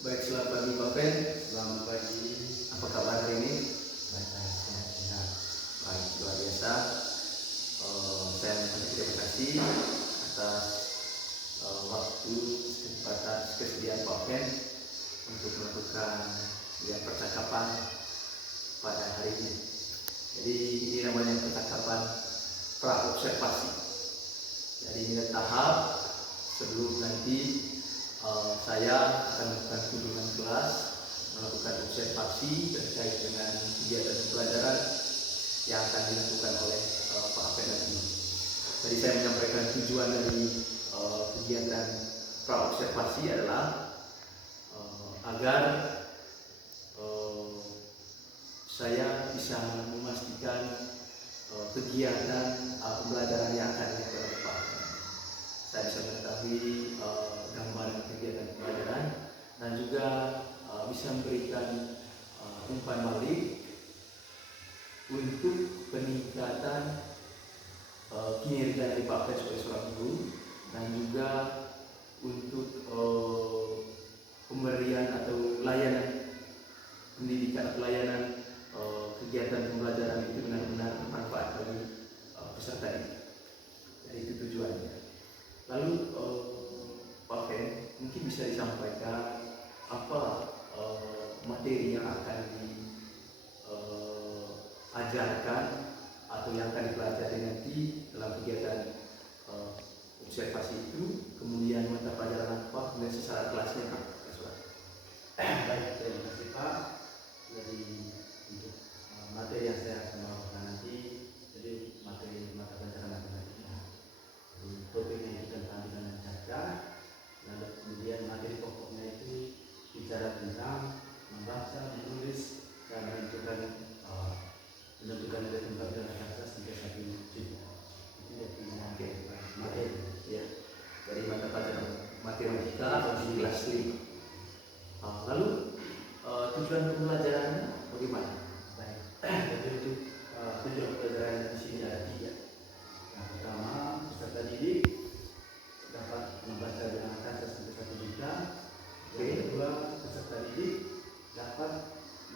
Baik, selamat pagi Pak Fen. Selamat pagi. Apa kabar hari ini? Baik, sehat. Baik, luar biasa. Saya mengucapkan terima kasih atas waktu, kesempatan, kesediaan Pak Fen untuk melakukan percakapan pada hari ini. Jadi ini namanya percakapan pra-observasi. Jadi ini tahap sebelum nanti saya akan melakukan kunjungan kelas, melakukan observasi terkait dengan kegiatan pelajaran yang akan dilakukan oleh Pak Apen nanti. Tadi saya menyampaikan tujuan dari kegiatan pra-observasi adalah agar saya bisa memastikan kegiatan pembelajaran yang akan dilakukan oleh Pak Apen. Saya bisa mengetahui gambaran kegiatan pembelajaran dan juga bisa memberikan umpan balik untuk peningkatan kinerja dari Pak Apen sebagai seorang guru dan juga untuk pemberian atau layanan pendidikan atau layanan kegiatan pembelajaran itu benar-benar bermanfaat bagi peserta ini. Jadi itu tujuannya. Lalu Pak Fen mungkin bisa disampaikan apa materi yang akan diajarkan atau yang akan dipelajari nanti dalam kegiatan observasi itu, kemudian mata pelajaran apa, kemudian sasaran kelasnya apa? Baik, terima kasih Pak. Jadi untuk materi yang saya akan bawakan nanti, jadi materi mata pelajaran matematika. Jadi topiknya itu tentang bilangan caca, lalu kemudian materi pokoknya itu bicara tentang membaca, menulis, dan menentukan nilai tempat bilangan caca sampai 1 juta. Itu jadi materi. Ya. Dari mata pelajaran matematika di kelas 5. Lalu tujuan pembelajarannya bagaimana? Baik. Jadi untuk tujuan pembelajaran di sini ada 3. Yang pertama, peserta didik dapat membaca bilangan caca sampai 1 juta. Yang kedua, peserta didik dapat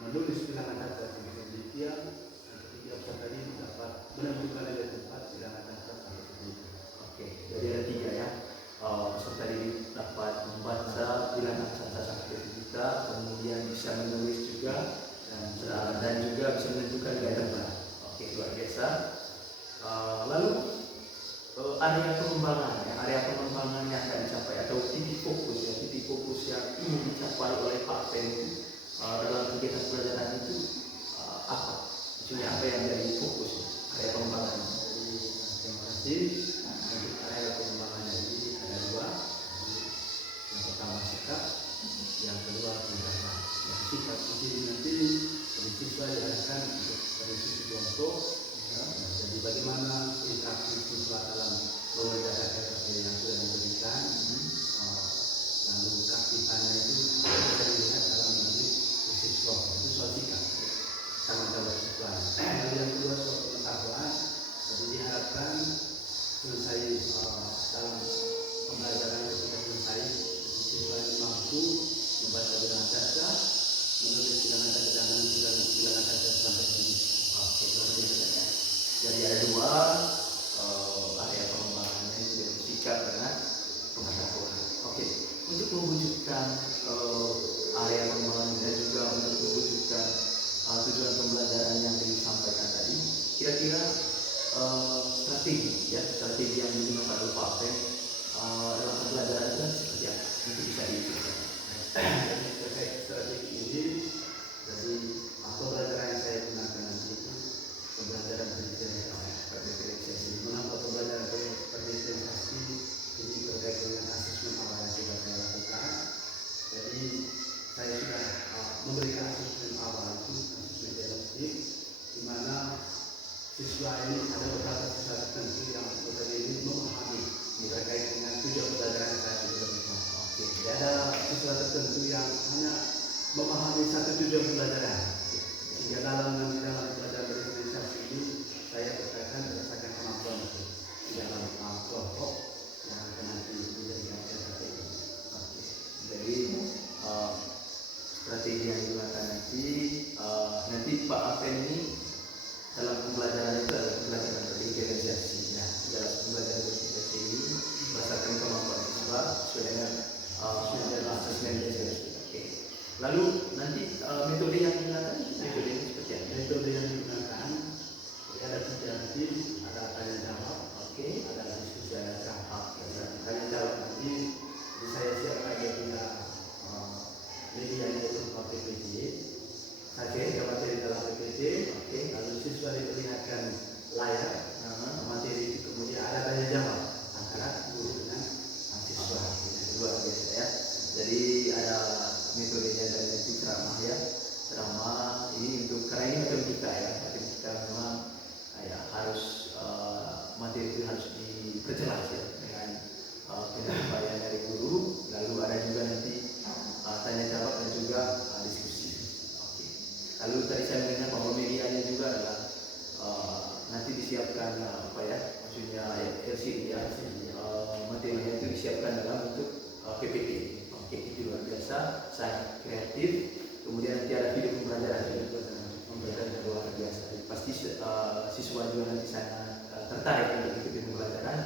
menulis bilangan caca sampai 1 juta. Yang ketiga, peserta didik dapat menentukan nilai tempat bilangan caca sampai 1 juta. Oke, jadi ada 3 ya. Peserta didik dapat membaca bilangan caca sampai 1 juta, kemudian bisa menulis juga dan juga bisa menentukan nilai tempat. Oke, luar biasa. Lalu area pengembangan yang akan dicapai atau titik fokus yang ingin dicapai oleh Pak Fen dalam kegiatan pelajaran itu apa? Maksudnya apa yang menjadi fokus area pengembangan? Jadi terima kasih. Untuk area pengembangannya ini ada 2. Yang pertama sikap, yang kedua tindakan. Yang sikap di sini nanti siswa diarahkan untuk berdiskusi kelompok. Jadi bagaimana interaksi siswa dalam mengerjakan SKP yang sudah diberikan. Lalu keaktifannya itu bisa dilihat dalam bentuk siswa. Itu soal sikap. Sama-sama siswa. Lalu yang kedua soal pengetahuan. Jadi diharapkan selesai dalam pembelajaran ketika selesai siswa ini mampu membaca bilangan caca, menulis bilangan caca dan menentukan bilangan caca sampai sini. Oke, luar biasa ya. Jadi ada 2 area pengembangannya, itu dari sikap dengan pengetahuan. Oke, untuk mewujudkan area pengembangan dan juga untuk mewujudkan tujuan pembelajaran yang disampaikan tadi, kira-kira strategi yang digunakan oleh Pak Fen dalam pembelajaran itu seperti apa? Itu bisa dijelaskan. Jadi terkait strategi ini, jadi pembelajaran yang saya gunakan nanti itu pembelajaran berdifferensiasi. Mengapa pembelajaran berdifferensiasi? Ini terkait dengan asesmen awal yang sudah saya lakukan. Jadi saya sudah memberikan asesmen awal itu asesmen dialektik, di mana siswa ini ada beberapa siswa tertentu yang ini memahami terkait dengan tujuan pembelajaran yang saya sudah berikan. Jadi ada siswa tertentu yang hanya memahami satu tujuan pembelajaran. Sehingga dalam pelajaran berdifferensiasi ini saya katakan berdasarkan kemampuan itu di dalam kelompok yang akan nanti menjadi SKP. Jadi Lalu nanti metode yang digunakan metode ini seperti apa? Metode yang digunakan ada 3 nanti, ada tanya jawab, Oke. ada diskusi, ada jawab. Tanya jawab. Nanti saya siapkan dia media itu PPT. Saya siapkan materi dalam PPT. Oke. Lalu siswa diperlihatkan layar materi itu, kemudian ada tanya jawab antara guru dengan siswa. Luar biasa ya. Jadi ada metodenya dari itu ceramah ya. Ceramah ini untuk karena ini matematika ya. Matematika memang ya harus materi itu harus diperjelas ya dengan penyampaian dari guru. Lalu ada juga nanti tanya jawab dan juga diskusi. Oke. Lalu tadi saya mendengar bahwa medianya juga adalah nanti disiapkan apa ya? Maksudnya LCD ya. Materinya itu disiapkan dalam bentuk PPT. Oke, itu luar biasa, sangat kreatif. Kemudian nanti ada video pembelajaran luar biasa. Pasti siswa juga nanti sangat tertarik untuk ikuti pembelajaran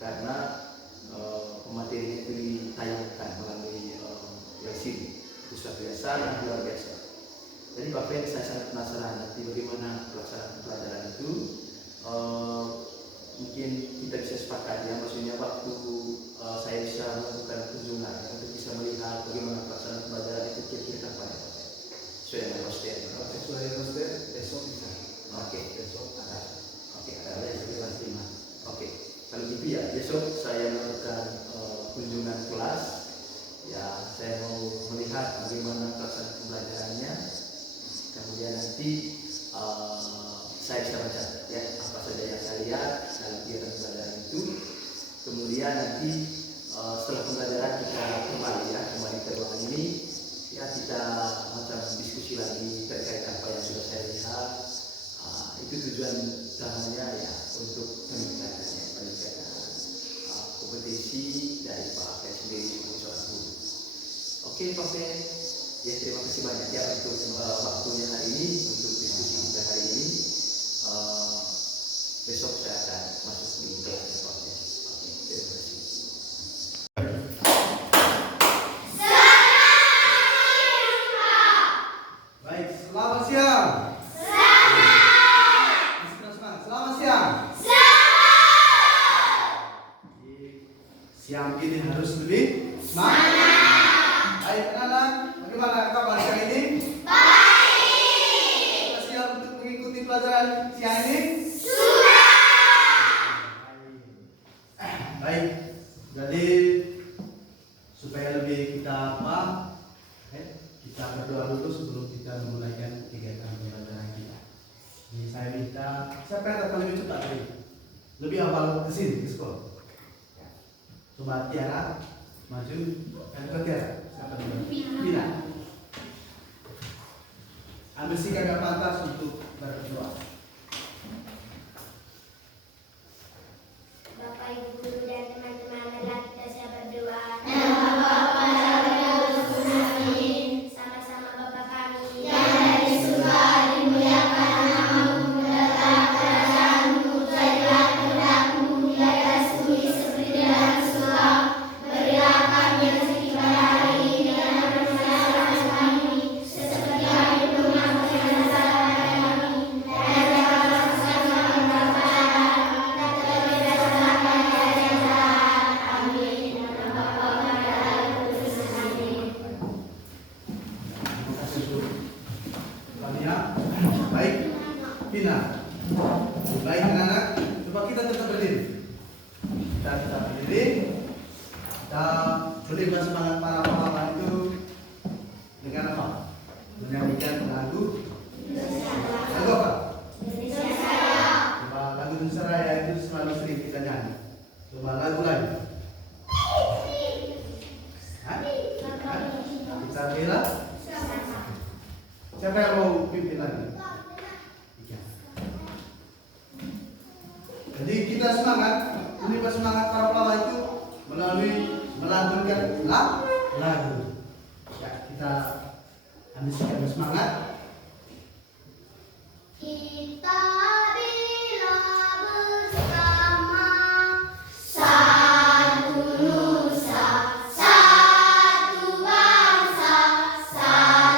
karena materinya itu ditayangkan melalui LCD. Itu suatu yang sangat luar biasa. Jadi Pak Fen, saya sangat penasaran nanti bagaimana pelaksanaan pembelajaran itu. Mungkin kita bisa sepakat ya, maksudnya waktu saya bisa melakukan kunjungan untuk bisa melihat bagaimana pelaksanaan pembelajaran itu kira-kira kapan ya Pak? Sesuai dengan roster. Sesuai roster besok bisa. Oke. Besok ada. Oke, Ada yang sekitar 5. Oke. Kalau gitu ya, besok saya melakukan kunjungan kelas. Ya, saya mau melihat bagaimana pelaksanaan pembelajarannya. Kemudian nanti saya bisa mencatat ya apa saja yang saya lihat dalam kegiatan pembelajaran itu. Kemudian nanti setelah pembelajaran kita kembali ke ruangan ini ya, kita macam diskusi lagi terkait apa yang sudah saya lihat. Itu tujuan utamanya ya untuk peningkatan kompetensi dari Pak Fen sendiri sebagai seorang guru. Oke Pak Fen, ya terima kasih banyak ya untuk waktunya hari ini, untuk diskusi kita hari ini. Besok saya akan masuk di kelasnya Pak Fen. Oke, terima kasih. Baik, selamat siang. Selamat siang. Siang ini harus lebih semangat. Baik anak-anak, bagaimana kabar siang ini? Baik. Sudah siap untuk mengikuti pelajaran siang ini? Sudah. Baik. Jadi supaya lebih kita paham, kita berdoa dulu sebelum kita memulaikan kegiatan pembelajaran kita. Jadi saya minta siapa yang datang lebih cepat tadi? Lebih awal ke sini ke sekolah. Coba Tiara maju, kan ke Tiara. Siapa dulu? Pina. Ambil sikap yang pantas untuk berdoa. Bapak Ibu guru dan teman-teman, marilah kita siap berdoa. Sama-sama Bapa kami yang dari surga, dimuliakan namamu, datanglah kerajaanmu, jadilah kehendakmu di atas bumi seperti di dalam surga. Berilah kami rezeki pada hari ini dan ampunilah dosa kami, seperti kami pun mengampuni dosa pada kami. Dan janganlah masukkan kami ke dalam pencobaan, tetapi bebaskanlah kami dari yang jahat. Amin. Nama Bapa dan Anak dan Roh Kudus. Amin. Terima kasih Bu Tania. Baik, Pina. Baik anak-anak, coba kita tetap berdiri. Kita tetap berdiri. Kita berikan semangat para pahlawan itu dengan apa? Menyanyikan lagu. Lagu apa? Coba lagu Indonesia Raya itu selalu sering kita nyanyi. Coba lagu lain. Hah? Kita bela. Siapa yang mau pimpin lagi? Iya. Jadi kita semangat, menimba semangat para pahlawan itu melalui melantunkan lagu. Ya, kita ambil sikap semangat. Kita bila bersama, satu nusa, satu bangsa, satu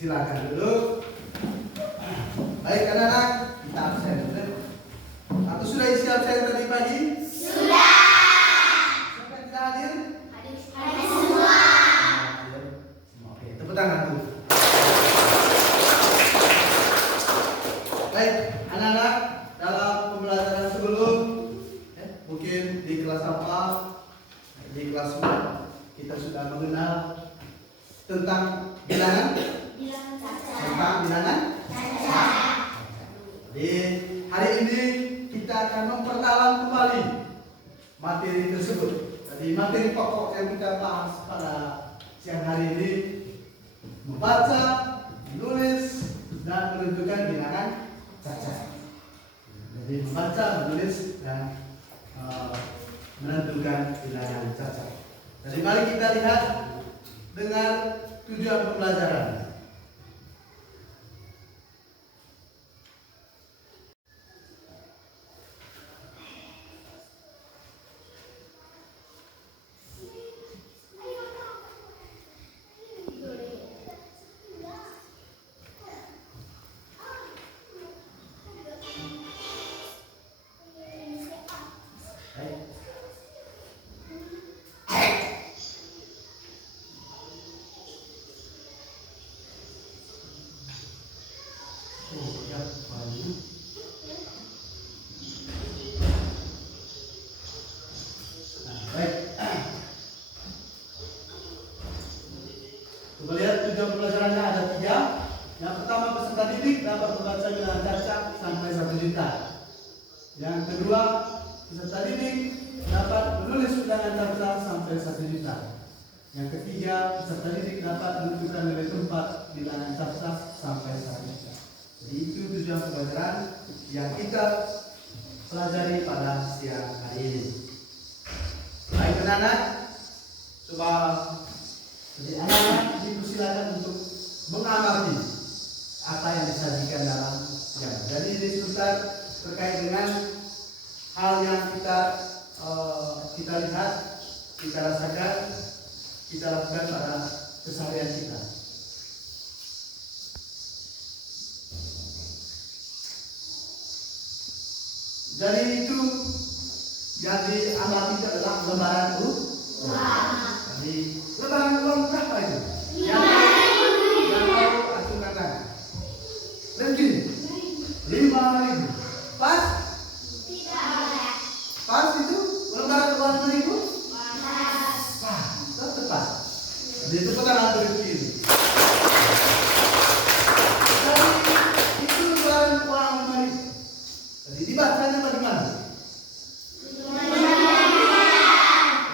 Silakan duduk. Baik anak-anak, kita absen dulu. Atau sudah isi absen tadi pagi? Sudah. Siapa yang tidak hadir? Hadir semua. Hadir. Oke, tepuk tangan dulu. Baik, anak-anak, dalam pembelajaran sebelum mungkin di kelas apa, di kelas 4 kita sudah mengenal tentang bilangan, tentang bilangan. Jadi hari ini kita akan memperdalam kembali materi tersebut. Jadi materi pokok yang kita bahas pada siang hari ini membaca, menulis, dan menentukan bilangan cacat. Jadi membaca, menulis, dan menentukan bilangan cacat. Jadi mari kita lihat dengan tujuan pembelajaran. Coba lihat tujuan pembelajarannya ada 3. Yang pertama, peserta didik dapat membaca bilangan cacat sampai 1 juta. Yang kedua, peserta didik dapat menulis bilangan cacat sampai 1 juta. Yang ketiga, peserta didik dapat menentukan nilai tempat bilangan cacat sampai 1 juta. Jadi itu tujuan pembelajaran yang kita pelajari pada siang hari ini. Baik anak-anak, coba jadi anak-anak dipersilakan untuk mengamati apa yang disajikan dalam siang. Jadi ini sebentar terkait dengan hal yang kita lihat, kita rasakan, kita lakukan pada keseharian kita. Jadi itu yang diamati itu adalah lembaran uang. Jadi lembaran uang berapa itu? Yang tahu acungkan tangan. Dan gini, 5.000. Pas? Pas itu lembaran uang 5.000? Pas, tepat. Jadi itu pertanyaan dari ini. Jadi itu lembaran uang 5.000. Jadi dibacanya bagaimana?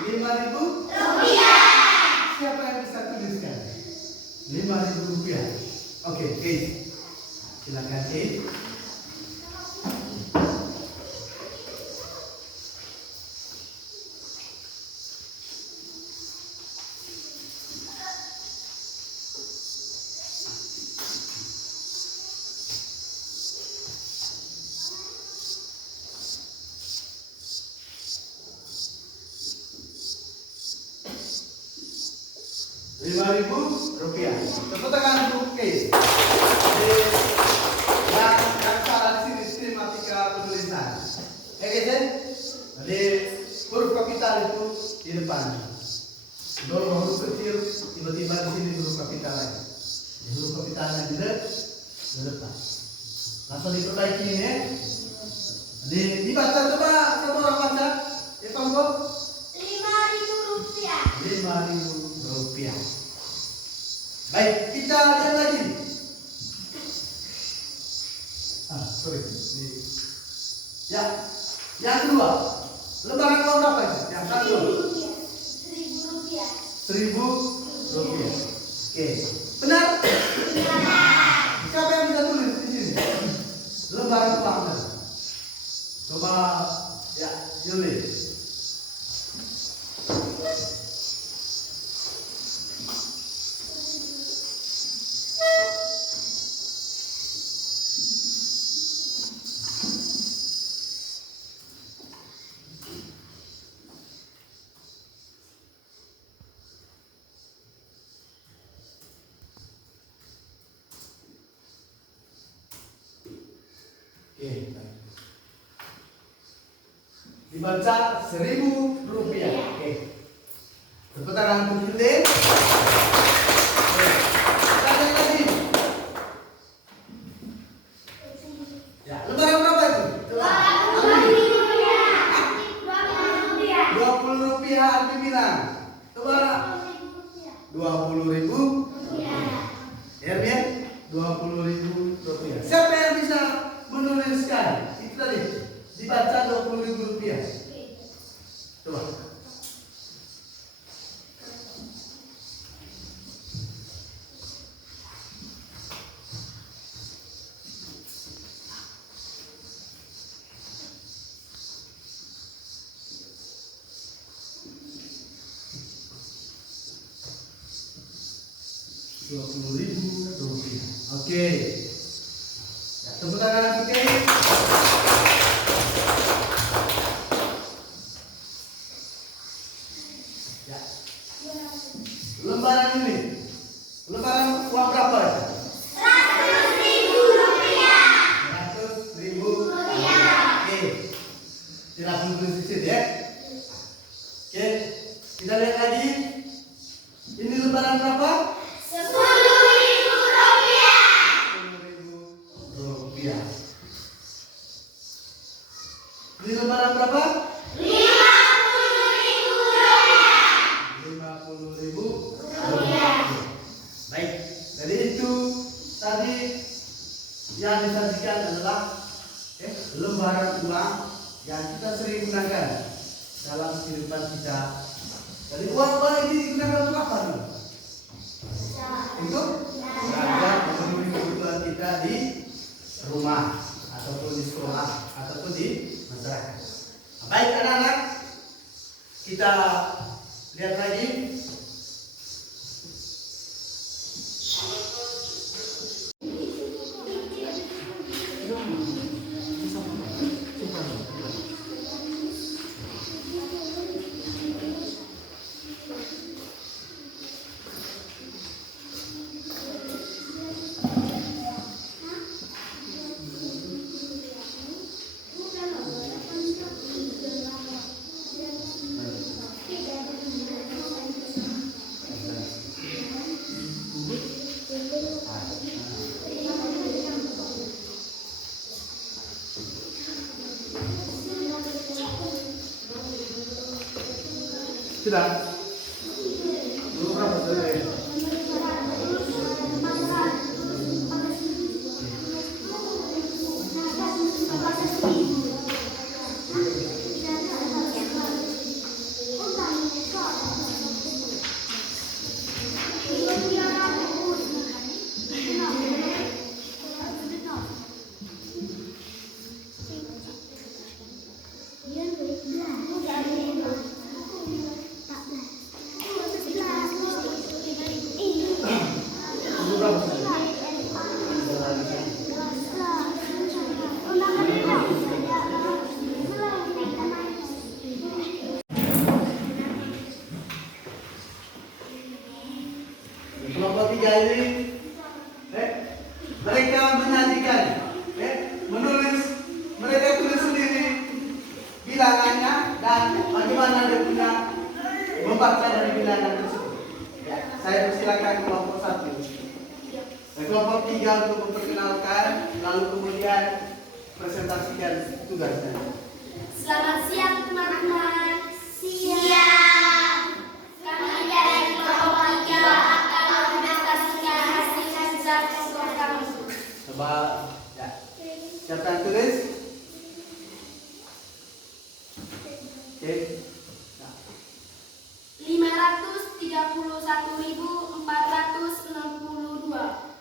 5.000 rupiah. Siapa yang bisa tuliskan? 5.000 rupiah. Oke, Kate. Silakan Kate. Rp5.000. Tepuk tangan untuk Kate. Yang salah di sini sistematika penulisan. Kate? Jadi huruf kapital itu di depan. Kalau huruf kecil tiba-tiba di sini huruf kapital lagi. Huruf kapitalnya di depan. Langsung diperbaiki ini ya. Jadi dibaca coba, satu orang baca. Ya Tonggo. 5.000 rupiah. 5.000 rupiah. Baik, kita lihat lagi. Sorry. Ya, yang kedua. Lembaran uang berapa itu? Yang satu. 1.000 rupiah. 1.000 rupiah. Oke, benar? Siapa yang bisa tulis di sini? Lembaran uang. Coba, ya, Yuli. Oke. Dibaca Rp1.000. Oke. Tepuk tangan untuk Yudin. Oke. Kita lihat lagi. Ya, lembaran berapa itu? Coba. Rp20 Arti bilang. Coba. Rp20.000. Ya, Rp20.000. Siapa yang bisa menuliskan? Itu tadi dibaca Rp20.000. Coba. Rp20.000. Oke. Ya, tepuk tangan untuk Kay. Ya. Lembaran ini. Lembaran uang berapa? Rp100.000. Oke. Tidak perlu disisir ya. Oke. Kita lihat lagi. Ini lembaran berapa? Rp10.000. Ini lembaran berapa? Rp50.000. Baik, jadi itu tadi yang disajikan adalah lembaran uang yang kita sering gunakan dalam kehidupan kita. Jadi uang ini digunakan untuk apa nih? Untuk belanja memenuhi kebutuhan kita di rumah ataupun di sekolah ataupun di masyarakat. Baik anak-anak, kita lihat lagi. Sudah. Belum berapa selesai? Kelompok 3 ini mereka menyajikan menulis, mereka tulis sendiri bilangannya dan bagaimana dia punya membaca dari bilangan tersebut. Ya, saya persilakan kelompok 1. Kelompok 3 untuk memperkenalkan, lalu kemudian presentasikan tugasnya. Selamat siang teman-teman. Siang. Kami dari kelompok 3 akan mempresentasikan hasil kelompok kami. Coba ya. Siapa yang tulis? Oke. Nah. 531.462.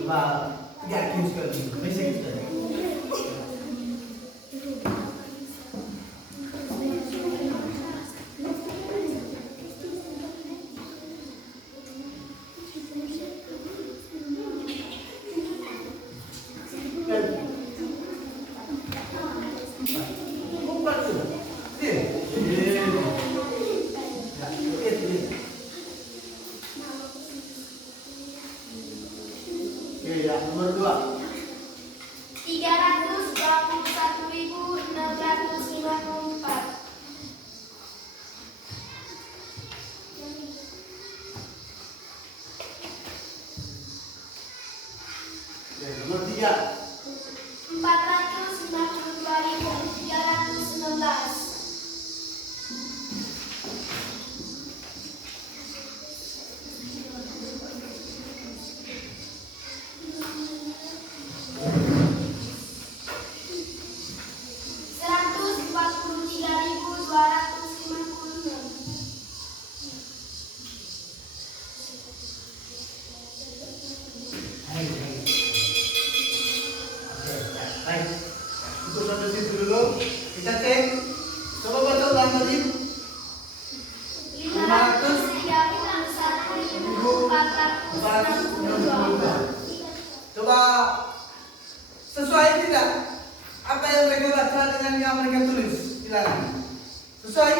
Coba yakin sekali. Basic sekali. dari 531.492. Coba sesuai tidak apa yang mereka baca dengan yang mereka tulis? Silakan. Sesuai?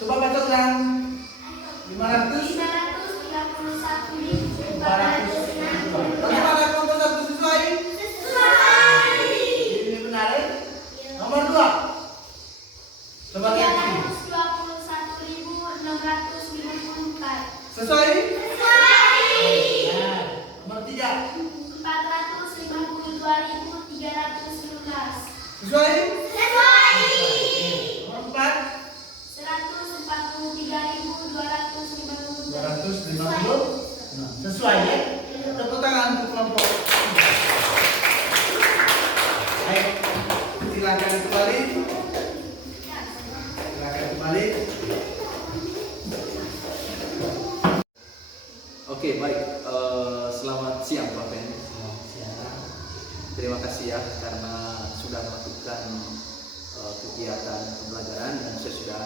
Coba baca ulang. 531.492. Bagaimana nomor 1 sesuai? Ini benar ya? Nomor 2. Coba lihat ini. 321.654. Sesuai? Sesuai. Nomor 3. 452.315. Sesuai? Sesuai. Nomor 4. 143.250. Sesuai ya? Tepuk tangan untuk kelompok. Baik, silakan kembali. Silakan kembali. Oke, baik. Selamat siang Pak Ben. Terima kasih ya karena sudah melakukan kegiatan pembelajaran dan saya sudah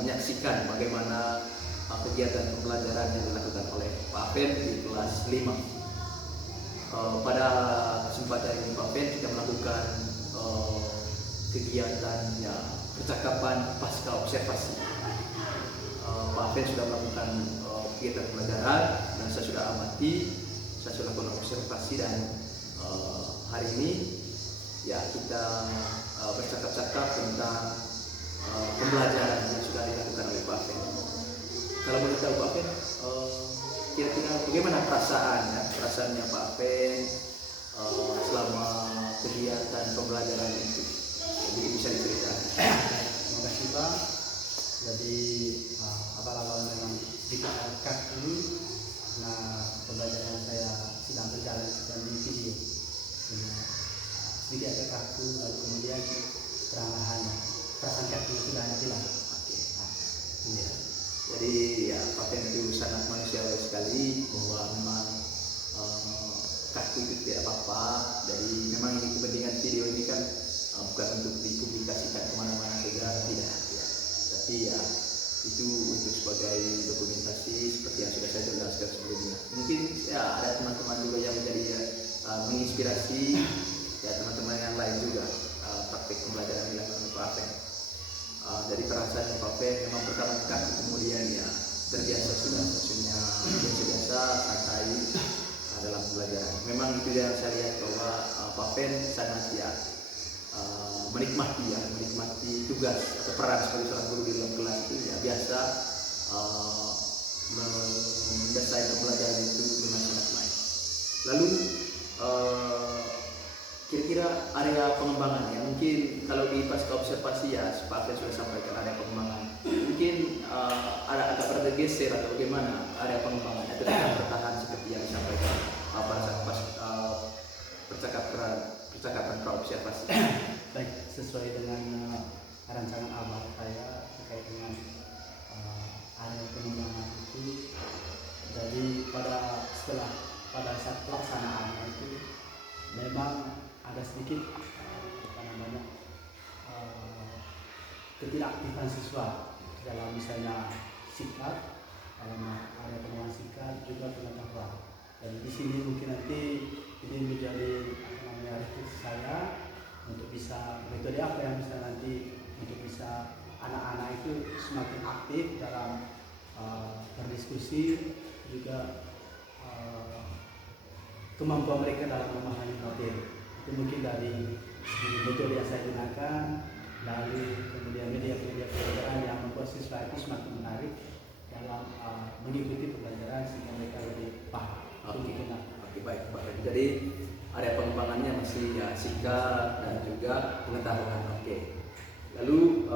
menyaksikan bagaimana kegiatan pembelajaran yang dilakukan oleh Pak Ben di kelas 5. Pada kesempatan ini Pak Ben kita melakukan kegiatan ya, percakapan pasca observasi. Pak Ben sudah melakukan kegiatan pembelajaran dan saya sudah amati, saya sudah melakukan observasi dan hari ini ya kita bercakap-cakap tentang pembelajaran yang sudah dilakukan oleh Pak Ben. Kalau boleh tahu Pak Ben, kira-kira bagaimana perasaannya Pak Ben selama kegiatan pembelajaran itu? Jadi bisa diceritakan. Terima kasih Pak. Jadi abal-abal memang dikatakan dulu. Nah, pembelajaran saya sedang berjalan dan di video. Sedikit agak kaku, lalu kemudian perlahan perasaan kaku sudah hilang. Ya. Jadi ya Pak Ben itu sangat manusiawi sekali bahwa memang kaku itu tidak apa-apa. Jadi memang ini kepentingan video ini kan bukan untuk dipublikasikan kemana-mana saja, tidak ya. Tapi ya itu untuk sebagai dokumentasi seperti yang sudah saya jelaskan sebelumnya. Mungkin ya ada teman-teman juga yang menjadi menginspirasi ya teman-teman yang lain juga praktik pembelajaran yang dilakukan oleh Pak Ben. Dari perasaannya Pak Ben memang pertama kali kemudian ya terbiasa sudah maksudnya biasa santai dalam pembelajaran. Memang itu yang saya lihat bahwa Pak Ben sangat ya menikmati tugas atau peran sebagai seorang guru di dalam kelas itu ya biasa mendesain pembelajaran itu dengan sangat baik. Lalu kira-kira area pengembangan ya mungkin kalau di pasca observasi ya seperti sudah sampaikan area pengembangan mungkin ada agak bergeser atau bagaimana area pengembangan atau tidak bertahan seperti yang disampaikan pada saat pas percakapan pra-observasi. Baik, sesuai dengan rancangan awal saya terkait dengan area pengembangan itu. Jadi pada saat pelaksanaannya itu memang ada sedikit ketidakaktifan siswa dalam misalnya sikap, dalam area pengembangan sikap juga pengetahuan. Dan di sini mungkin nanti ini menjadi refleksi saya untuk bisa metode apa yang bisa nanti untuk bisa anak-anak itu semakin aktif dalam berdiskusi juga kemampuan mereka dalam memahami materi. Itu mungkin dari metode yang saya gunakan, lalu kemudian media-media pembelajaran yang membuat siswa itu semakin menarik dalam mengikuti pembelajaran sehingga mereka lebih paham. Oke, baik Pak. Jadi area pengembangannya masih ya sikap dan juga pengetahuan. Oke. Lalu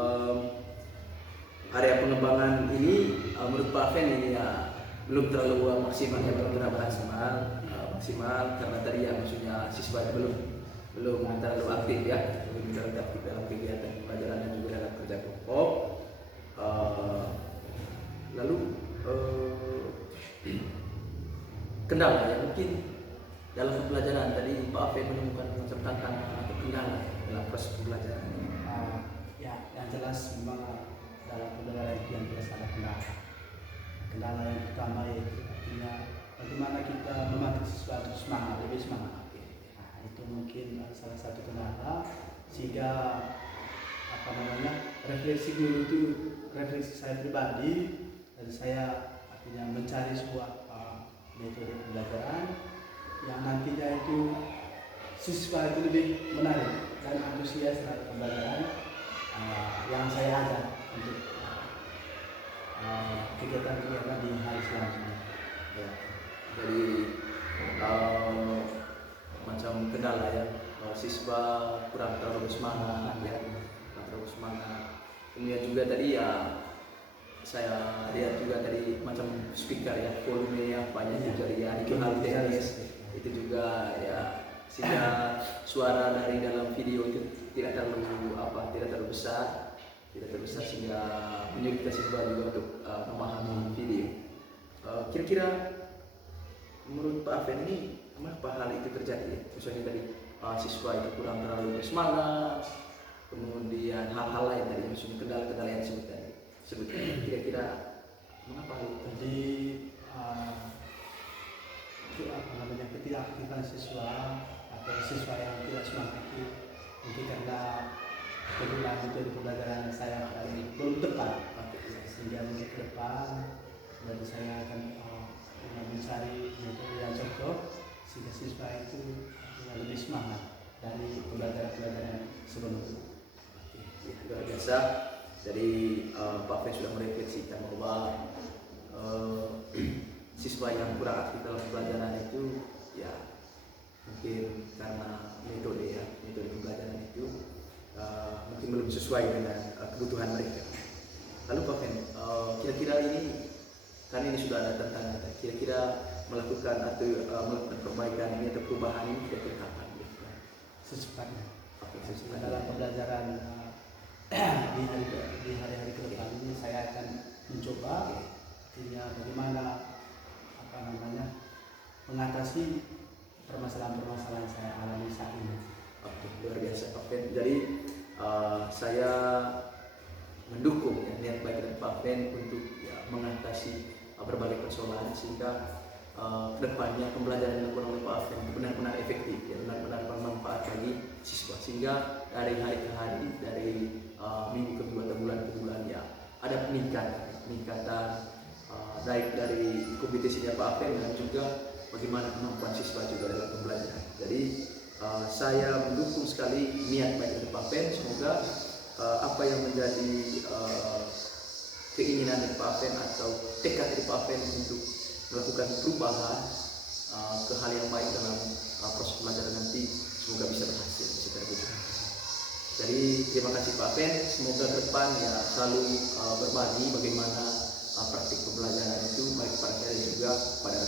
area pengembangan ini menurut Pak Ben ini ya belum terlalu maksimal ya, belum terlalu maksimal karena tadi ya maksudnya siswa belum terlalu aktif ya, belum terlalu aktif dalam kegiatan pembelajaran dan juga dalam kerja kelompok. Lalu kendala ya mungkin dalam pembelajaran tadi Pak Ben menemukan macam tantangan atau kendala dalam proses pembelajaran ini. Ya, yang jelas memang dalam pembelajaran itu yang jelas ada kendala. Kendala yang pertama yaitu artinya bagaimana kita memantik siswa untuk semangat, lebih semangat. Nah, itu mungkin salah satu kendala, sehingga refleksi dulu itu refleksi saya pribadi, dan saya artinya mencari sebuah metode pembelajaran yang nantinya itu siswa itu lebih menarik dan antusias terhadap pembelajaran yang saya ajak untuk kegiatan-kegiatan di hari selanjutnya. Ya, jadi macam kendala ya, siswa kurang terlalu semangat ya, kurang terlalu semangat. Kemudian juga tadi ya saya lihat juga tadi macam speaker ya, volume yang banyak juga ya, itu hal teknis itu juga ya, sehingga suara dari dalam video itu tidak terlalu besar, sehingga menyulitkan siswa juga untuk memahami video. Kira-kira menurut Pak Afen ini kenapa hal itu terjadi ya? Misalnya tadi siswa itu kurang terlalu bersemangat, kemudian hal-hal lain tadi, maksudnya kendala-kendala yang disebutkan. Kira-kira mengapa hal itu? Jadi ketidakaktifan siswa atau siswa yang tidak semangat itu mungkin karena kegunaan metode pembelajaran saya belum tepat, sehingga mungkin ke depan dari saya akan mencari metode yang cocok sehingga siswa itu lebih semangat dari pembelajaran sebelumnya. Luar biasa. Jadi Pak Fen sudah merefleksikan bahwa siswa yang kurang aktif dalam pembelajaran itu ya mungkin karena metode pembelajaran itu mungkin belum sesuai dengan kebutuhan mereka. Lalu Pak Fen, kira-kira ini kan ini sudah ada tantangan, kira-kira melakukan perbaikan ini atau perubahan ini kira-kira kapan? Secepatnya. Secepatnya. Dalam pembelajaran di hari-hari ke depan ini saya akan mencoba artinya bagaimana mengatasi permasalahan-permasalahan yang saya alami saat ini. Oke, luar biasa Pak Fen. Jadi saya mendukung ya, niat baik dari Pak Fen untuk ya, mengatasi berbagai persoalan sehingga kedepannya pembelajaran yang dilakukan oleh Pak Fen benar-benar efektif, ya, benar-benar bermanfaat bagi siswa, sehingga dari hari ke hari, dari minggu ke minggu atau bulan ke bulan ya ada peningkatan baik dari kompetisinya Pak Fen dan juga bagaimana kemampuan siswa juga dalam pembelajaran. Jadi saya mendukung sekali niat baik dari Pak Fen. Semoga apa yang menjadi keinginan dari Pak Fen atau tekad dari Pak Fen untuk melakukan perubahan ke hal yang baik dalam proses pembelajaran nanti semoga bisa berhasil, bisa terwujud. Jadi terima kasih Pak Fen. Semoga ke depan ya selalu berbagi bagaimana praktik pembelajaran itu baik pada saya dan juga pada